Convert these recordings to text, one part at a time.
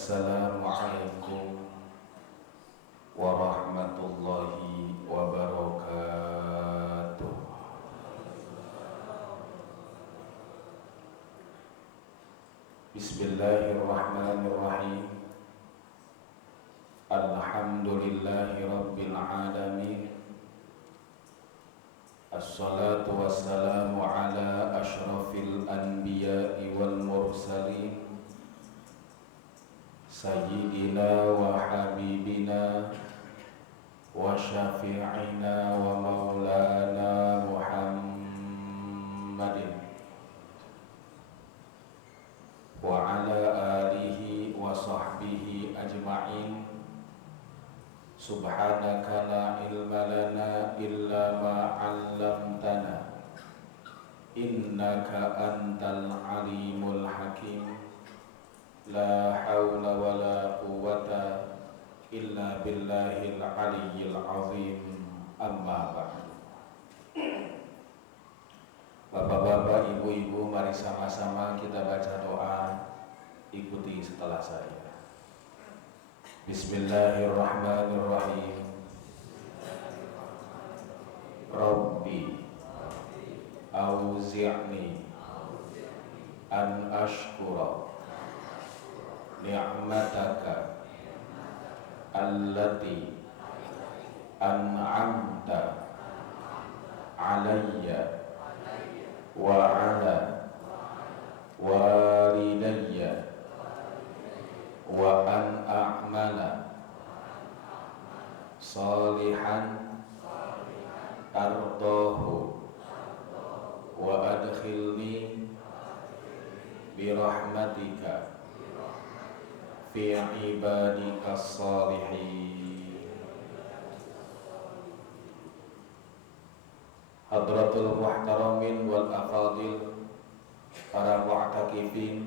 Assalamualaikum warahmatullahi wabarakatuh. Bismillahirrahmanirrahim. Alhamdulillahi rabbil alamin. Assalatu wassalamu ala ashrafil anbiya'i wal mursalin, Sayyidina wa habibina wa syafi'ina wa maulana Muhammadin wa ala alihi wa sahbihi ajma'in. Subhanaka la ilma lana illa ma 'allamtana, innaka antal alimul hakim. La haula wa la quwwata illa billahil aliyyil azim. Amma ba'du. Bapak-bapak, ibu-ibu, mari sama-sama kita baca doa. Ikuti setelah saya. Bismillahirrahmanirrahim. Rabbi auzi'ni an ashkura ni'mataka allati an'amta alayya wa ala walidayya wa an a'mala salihan ardahu wa adkhilni birahmatika fi ibadikas salihin. Hadratul muhtaramin wal afadil, para mu'takifin,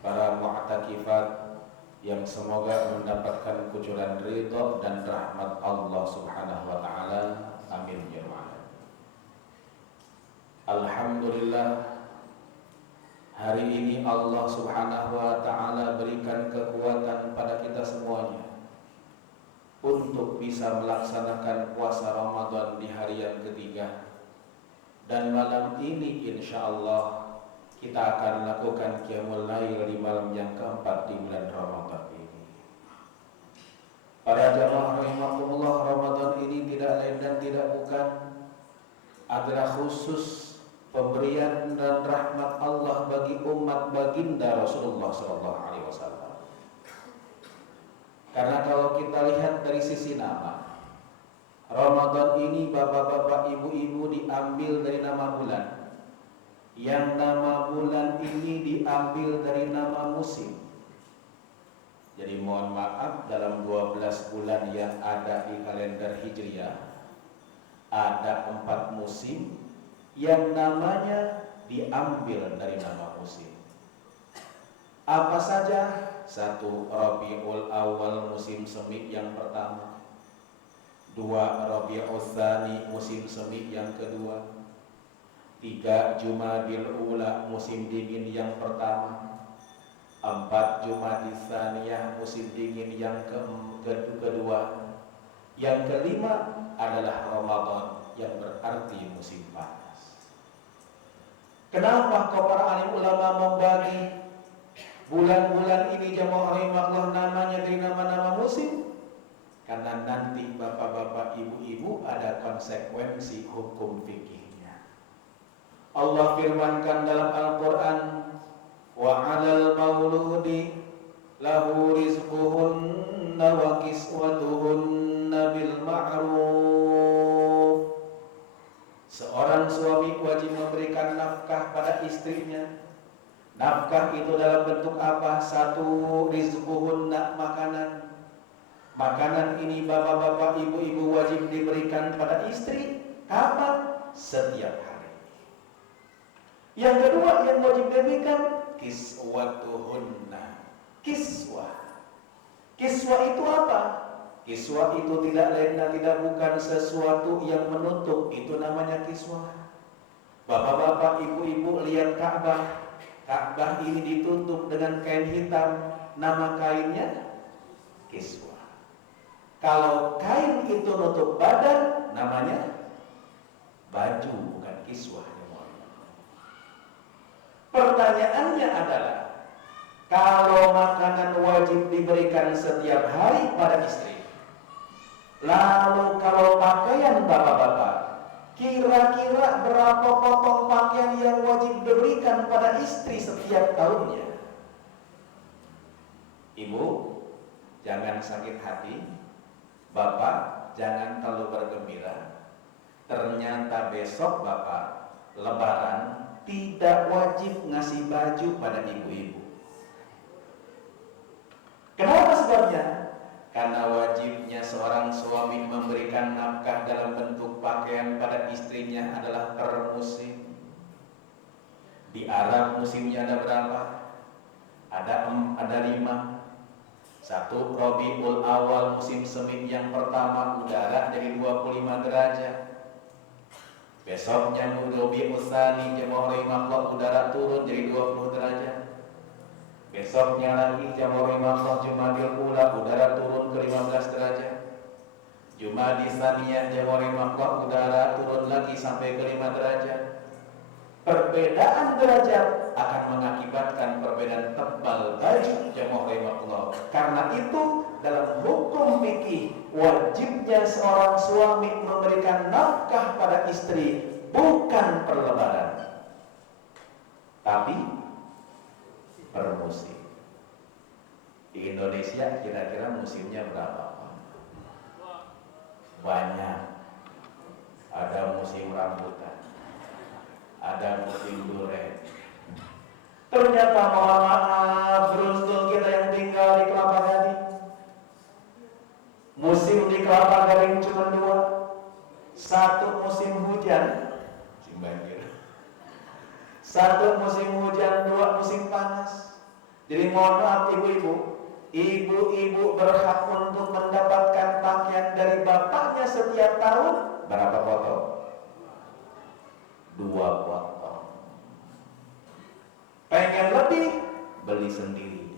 para mu'takifat yang semoga mendapatkan kucuran ridha dan rahmat Allah Subhanahu wa taala. Amin ya rabbal alamin. Alhamdulillah, hari ini Allah Subhanahu wa ta'ala berikan kekuatan pada kita semuanya untuk bisa melaksanakan puasa Ramadan di hari yang ketiga. Dan malam ini insyaallah kita akan lakukan qiyamul lail di malam yang keempat di bulan Ramadan ini. Para jamaah rahimakumullah, Ramadan ini tidak lain dan tidak bukan adalah khusus pemberian dan rahmat Allah bagi umat baginda Rasulullah SAW. Karena kalau kita lihat dari sisi nama, Ramadan ini bapak-bapak, ibu-ibu diambil dari nama bulan. Yang nama bulan ini diambil dari nama musim. Jadi mohon maaf, dalam 12 bulan yang ada di kalender Hijriah ada 4 musim yang namanya diambil dari nama musim. Apa saja? 1. Rabiul Awal, musim semi yang pertama. 2. Rabiul Tsani, musim semi yang kedua. 3. Jumadil Ula, musim dingin yang pertama. 4. Jumadil Tsaniyah, musim dingin yang kedua. Yang kelima adalah Ramadan, yang berarti musim panas. Kenapa para alim ulama membagi bulan-bulan ini jamaah rahimakumullah namanya dari nama-nama musim? Karena nanti bapak-bapak, ibu-ibu ada konsekuensi hukum fikihnya. Allah firmankan dalam Al-Quran, wa 'alal mauludi lahu rizquhunna wa kiswatuhunna bil ma'ruf. Seorang suami wajib memberikan nafkah pada istrinya. Nafkah itu dalam bentuk apa? 1. Rizquhunna, makanan. Makanan ini bapak-bapak, ibu-ibu wajib diberikan pada istri. Kapan? Setiap hari. Yang kedua yang wajib diberikan, kiswatuhunna. Kiswah. Kiswah itu apa? Kiswah itu tidak lain dan tidak bukan sesuatu yang menutup. Itu namanya kiswah. Bapak-bapak, ibu-ibu lihat Ka'bah. Ka'bah ini ditutup dengan kain hitam. nama kainnya kiswah. Kalau kain itu nutup badan, namanya baju, bukan kiswah. Pertanyaannya adalah, kalau makanan wajib diberikan setiap hari pada istri, lalu kalau pakaian bapak-bapak, kira-kira berapa potong pakaian yang wajib diberikan pada istri setiap tahunnya? Ibu, jangan sakit hati. Bapak, jangan terlalu bergembira. Ternyata besok bapak lebaran tidak wajib ngasih baju pada ibu-ibu. Kenapa sebabnya? Karena wajibnya seorang suami memberikan nafkah dalam bentuk pakaian pada istrinya adalah per musim. Di Arab musimnya ada berapa? Ada 5. Satu, Rabiul Awal, musim semi yang pertama, udara jadi 25 derajat. Besoknya Rabiul Tsani, jamaah rahimahullah, udara turun jadi 20 derajat. Besoknya lagi jamaah rahimahullah, Jumadil Ula, udara turun ke 15 derajat. Jumadil Tsaniyah, jamaah rahimahullah, udara turun lagi sampai ke 5 derajat. Perbedaan derajat akan mengakibatkan perbedaan tebal baju jamaah rahimahullah. Karena itu dalam hukum fikih wajibnya seorang suami memberikan nafkah pada istri bukan per lebaran, tapi per musim. Di Indonesia kira-kira musimnya berapa? Banyak. Ada musim rambutan, ada musim durian. Ternyata mohon maaf, beruntung kita yang tinggal di Kelapa Gading. Musim di Kelapa Gading cuma 2. Satu musim hujan, musim banjir. Satu musim hujan, 2 musim panas. Jadi mohon maaf ibu-ibu berhak untuk mendapatkan pakaian dari bapaknya setiap tahun. Berapa potong? 2 potong. Pengen lebih, beli sendiri.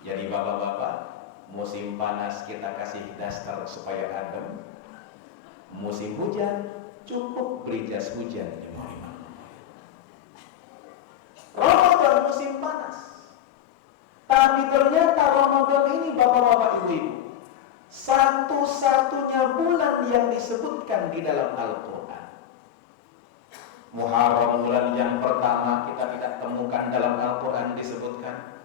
Jadi bapak-bapak, musim panas kita kasih daster supaya adem. Musim hujan, cukup beli jas hujan. Ramadan musim panas. Tapi ternyata Ramadan ini bapak-bapak ibu-ibu, satu-satunya bulan yang disebutkan di dalam Al-Quran. Muharram, bulan yang pertama, kita tidak temukan dalam Al-Quran disebutkan.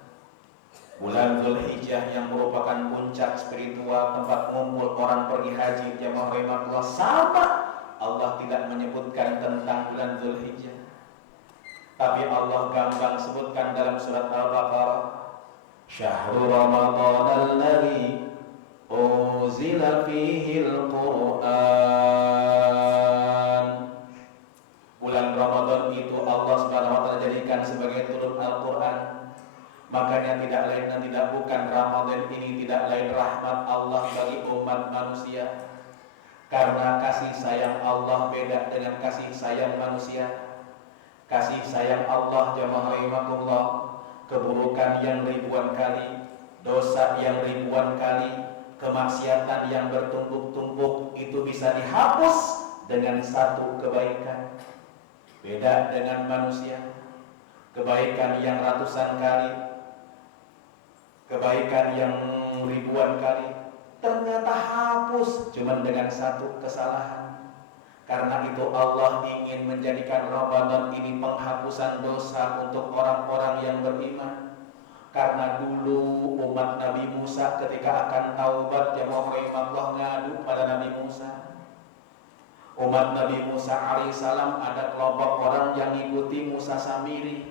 Bulan Dzulhijjah yang merupakan puncak spiritual, tempat ngumpul orang pergi haji, jamaah rahimahullah, sama Allah tidak menyebutkan tentang bulan Dzulhijjah. Tapi Allah gamblang sebutkan dalam surat Al-Baqarah, Syahrul Ramadan alladzi unzila fihi al-Qur'an. Bulan Ramadan itu Allah Subhanahu wa taala jadikan sebagai turun Al-Qur'an. Makanya tidak lain dan tidak bukan, Ramadan ini tidak lain rahmat Allah bagi umat manusia. Karena kasih sayang Allah beda dengan kasih sayang manusia. Kasih sayang Allah jamaah rahimakumullah, keburukan yang ribuan kali, dosa yang ribuan kali, kemaksiatan yang bertumpuk-tumpuk itu bisa dihapus dengan satu kebaikan. Beda dengan manusia, kebaikan yang ratusan kali, kebaikan yang ribuan kali, ternyata hapus cuma dengan satu kesalahan. Karena itu Allah ingin menjadikan Ramadan ini penghapusan dosa untuk orang-orang yang beriman. Karena dulu umat Nabi Musa ketika akan taubat, jamaah rahimahullah, ngadu pada Nabi Musa. Umat Nabi Musa alaihissalam ada kelompok orang yang mengikuti Musa Samiri.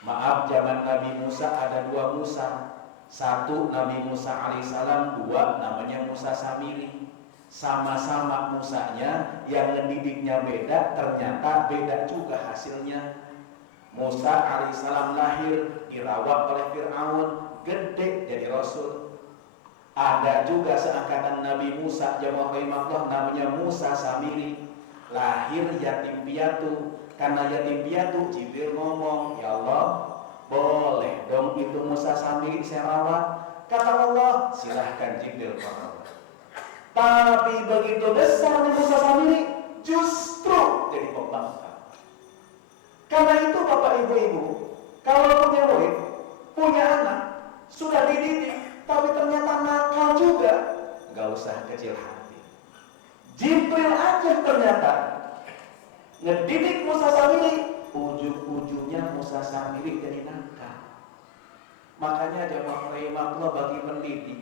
Maaf, zaman Nabi Musa ada 2 Musa. Satu Nabi Musa alaihissalam, 2 namanya Musa Samiri. Sama-sama Musanya, yang ngedidiknya beda, ternyata beda juga hasilnya. Musa alaihissalam lahir dirawat oleh Fir'aun, gede jadi Rasul. Ada juga seangkatan Nabi Musa, jamaah rahimahullah, namanya Musa Samiri, lahir yatim piatu. Karena yatim piatu, Jibril ngomong, ya Allah, Boleh dong itu Musa Samiri saya rawat. Kata Allah, silahkan Jibril rawat. Tapi begitu besar Musa Samiri, justru jadi pembangkang. Karena itu Bapak Ibu-Ibu, kalau punya murid, punya anak, sudah dididik, tapi ternyata nakal juga, gak usah kecil hati. Jibril aja ternyata ngedidik Musa Samiri, ujung-ujungnya Musa Samiri jadi nakal. Makanya jamaah rahimahullah bagi pendidik,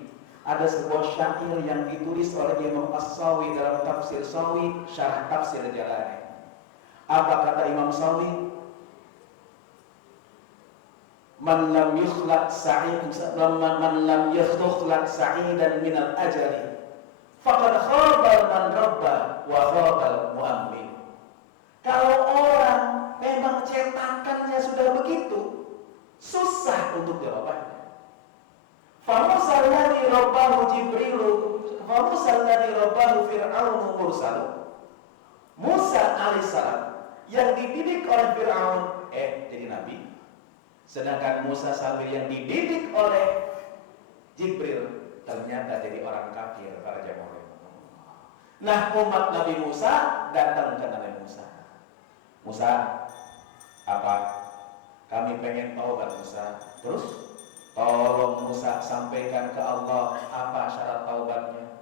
ada sebuah syair yang ditulis oleh Imam As-Sawi dalam tafsir Sawi, syarah tafsir Jalalain. Apa kata Imam Sawi? Man lam yukhlaq sa'idan minal ajali faqad khabal man rabba wa khabal mu'ammin. Kalau orang memang cetakannya sudah begitu, susah untuk dirubahnya. Famusalladhi rabbahu Jibrilu, famusalladhi rabbahu Fir'aunu mursalu. Musa alaihissalam yang dididik oleh Fir'aun jadi nabi. Sedangkan Musa Samiri yang dididik oleh Jibril ternyata jadi orang kafir para jamaah. Nah, umat Nabi Musa datang ke Nabi Musa. Musa, apa? Kami pengen taubat Musa. Terus tolong Musa sampaikan ke Allah apa syarat taubatnya.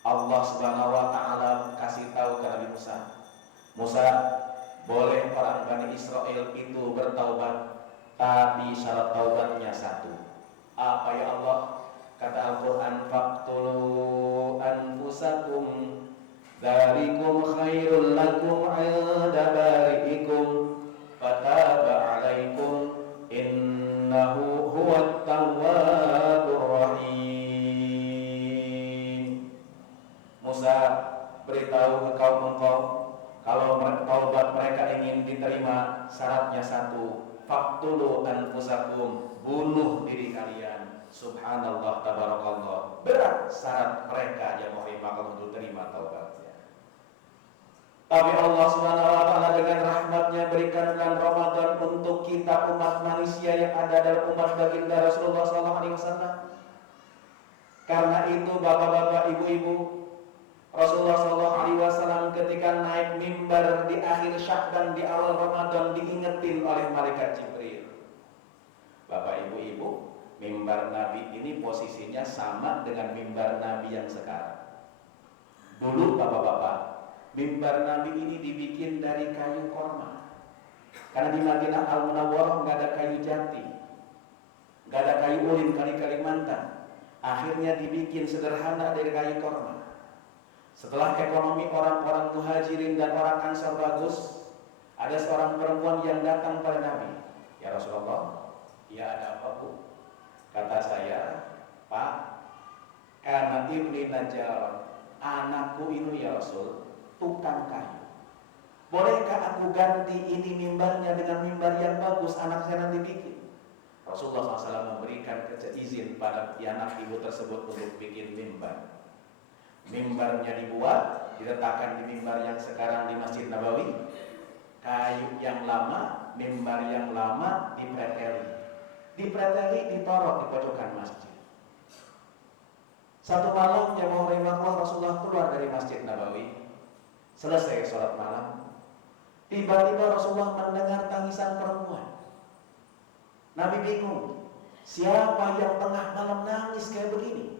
Allah Subhanahu wa taala kasih tahu ke Nabi Musa. Musa, boleh orang Bani Israel itu bertaubat, tapi syarat taubatnya satu. Apa ya Allah? Kata Al-Quran, faqtulu anfusakum dzalikum khairul lakum 'inda bari'ikum fataba 'alaikum innahu huwat tawwabur rahim. Musa, beritahu ke kaum engkau kalau taubat mereka ingin diterima, syaratnya satu. Faqtulu anfusakum, bunuh diri kalian. Subhanallah, tabarakallah. Berat syarat mereka yang mau untuk terima taubatnya. Tapi Allah Subhanahu wa taala dengan rahmatnya berikankan Ramadan untuk kita umat manusia yang ada dalam umat baginda Rasulullah SAW. Karena itu bapak-bapak, ibu-ibu, Rasulullah SAW ketika naik mimbar di akhir Sya'ban di awal Ramadan diingetin oleh malaikat Jibril. Bapak ibu-ibu, mimbar Nabi ini posisinya sama dengan mimbar Nabi yang sekarang. Dulu bapak-bapak, mimbar Nabi ini dibikin dari kayu korma. Karena di Madinah Al-Munawwarah nggak ada kayu jati, nggak ada kayu ulin kali Kalimantan. Akhirnya dibikin sederhana dari kayu korma. Setelah ekonomi orang-orang Muhajirin dan orang Ansar bagus, ada seorang perempuan yang datang pada Nabi. Ya Rasulullah, ya ada apa Bu? Kata saya, Pak, karena ibni Najjar, anakku ini ya Rasul, tukang kayu. Bolehkah aku ganti ini mimbarnya dengan mimbar yang bagus, anak saya nanti bikin? Rasulullah SAW memberikan izin pada anak ibu tersebut untuk bikin mimbar. Mimbarnya dibuat, diletakkan di mimbar yang sekarang di Masjid Nabawi. Kayu yang lama, mimbar yang lama dipreteli, ditorok di pojokan masjid. Satu malam jamaah rahimahullah Rasulullah keluar dari Masjid Nabawi. Selesai sholat malam, tiba-tiba Rasulullah mendengar tangisan perempuan. Nabi bingung, siapa yang tengah malam nangis kayak begini?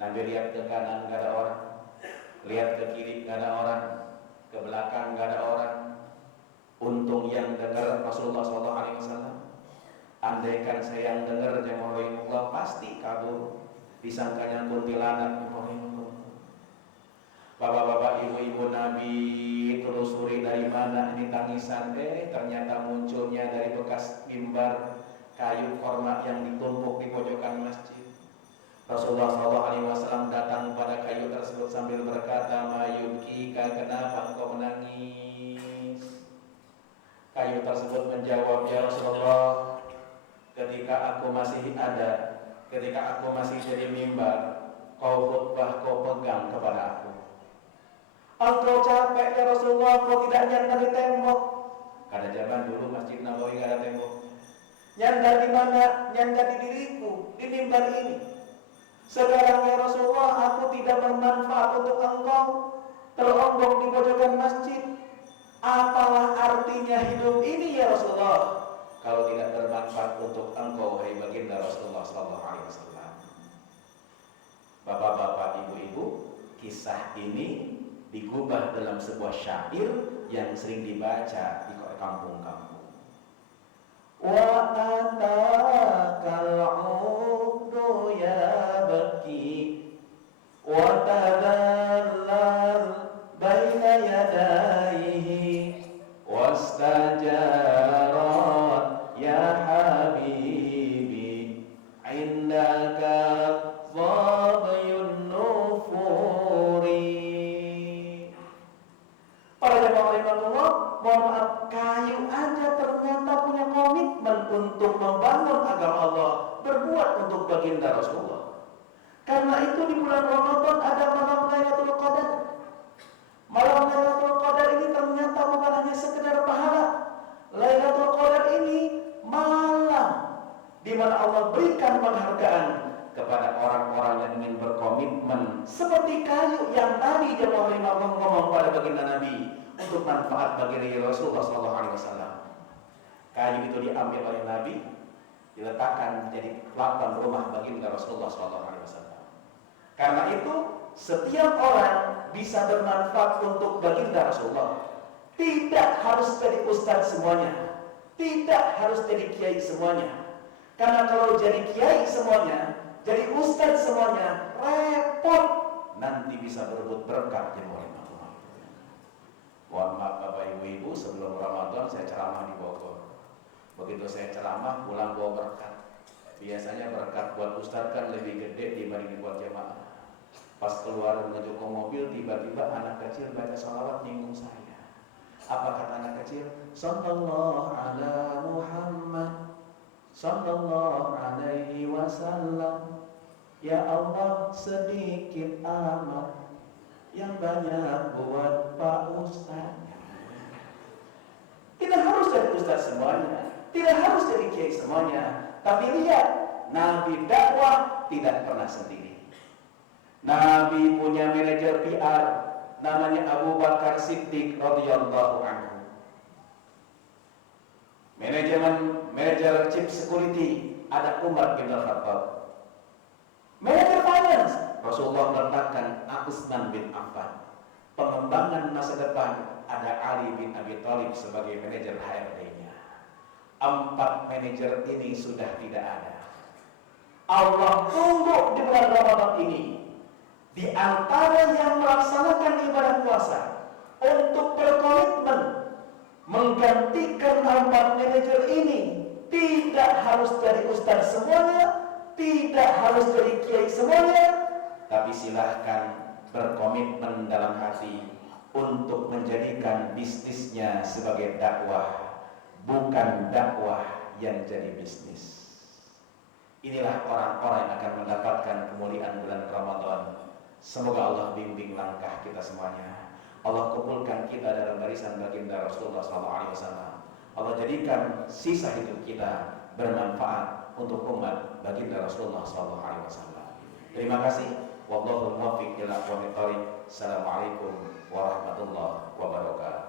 Nabi lihat ke kanan gak ada orang, lihat ke kiri gak ada orang, ke belakang gak ada orang. Untung yang dengar Rasulullah SAW. Andaikan saya yang dengar jamaah rahimahullah pasti kabur, disangkanya kuntilanak. Bapak-bapak, ibu-ibu Nabi telusuri dari mana ini tangisan, ternyata munculnya dari bekas mimbar kayu korma yang ditumpuk di pojokan masjid. Rasulullah SAW datang pada kayu tersebut sambil berkata, "Mayubkika, kenapa engkau menangis?" Kayu tersebut menjawab, "Ya Rasulullah, ketika aku masih ada, ketika aku masih jadi mimbar, kau khutbah, kau pegang kepada aku. Engkau capek ya Rasulullah, kau tidak nyandar di tembok." Karena zaman dulu Masjid Nabawi gak ada tembok. Nyanda di mana? Nyanda di diriku, di mimbar ini. Sekarang ya Rasulullah, aku tidak bermanfaat untuk engkau, teronggok di pojokan masjid. Apalah artinya hidup ini ya Rasulullah, kalau tidak bermanfaat untuk engkau, hai baginda Rasulullah sallallahu alaihi wasallam. Bapak-bapak, ibu-ibu, kisah ini digubah dalam sebuah syair yang sering dibaca di kampung-kampung. Wa atakal 'udu ya baki wa tadallal baina yadayhi wastajarat ya habibi indaka dhabiyun nufuri. Para jemaah rahimahullah, mohon maaf, kayu aja ternyata punya komitmen untuk membangun agama Allah, berbuat untuk baginda Rasulullah. Karena itu di bulan Ramadan ada malam Lailatul Qadar. Malam Lailatul Qadar ini ternyata bukan hanya sekedar pahala. Lailatul Qadar ini malam di mana Allah berikan penghargaan kepada orang-orang yang ingin berkomitmen seperti kayu yang tadi jemaah rahimahullah ngomong pada baginda Nabi untuk manfaat baginda Rasulullah SAW. Kayu itu diambil oleh Nabi, diletakkan menjadi lakban rumah baginda Rasulullah SAW. Karena itu setiap orang bisa bermanfaat untuk baginda Rasulullah. Tidak harus jadi ustadz semuanya, tidak harus jadi kiai semuanya. Karena kalau jadi kiai semuanya, jadi ustadz semuanya, repot. Nanti bisa berebut berkat jemaah. Mohon maaf Bapak Ibu-ibu, sebelum Ramadan saya ceramah di Bogor. Begitu saya ceramah, pulang bawa berkat. Biasanya berkat buat ustadz kan lebih gede dibanding buat jemaah. Pas keluar menuju ke mobil, tiba-tiba anak kecil baca sholawat nyinggung saya. Apa kata anak kecil? Sallallahu ala Muhammad, sallallahu alaihi wasallam. Ya Allah, sedikit amat yang banyak buat Pak Ustaz. Tidak harus jadi ustaz semuanya, tidak harus jadi kiai semuanya. Tapi lihat, Nabi dakwah tidak pernah sendiri. Nabi punya manajer PR namanya Abu Bakar Siddiq radhiyallahu anhu. Manajer chip security ada Umar bin Khattab. Manajer finance Rasulullah meletakkan Utsman bin Affan. Pengembangan masa depan ada Ali bin Abi Thalib sebagai manajer HRD-nya. 4 manajer ini sudah tidak ada. Allah tunggu di bulan Ramadan ini, di antara yang melaksanakan ibadah puasa untuk berkomitmen menggantikan 4 manajer ini. Tidak harus dari ustaz semuanya, tidak harus dari kiai semuanya, tapi silahkan berkomitmen dalam hati untuk menjadikan bisnisnya sebagai dakwah, bukan dakwah yang jadi bisnis. Inilah orang-orang yang akan mendapatkan kemuliaan bulan Ramadan. Semoga Allah bimbing langkah kita semuanya. Allah kumpulkan kita dalam barisan baginda Rasulullah SAW. Allah jadikan sisa hidup kita bermanfaat untuk umat baginda Rasulullah SAW. Terima kasih. Wallahu muwaffiq ila aqwamit thoriq. Assalamualaikum warahmatullahi wabarakatuh.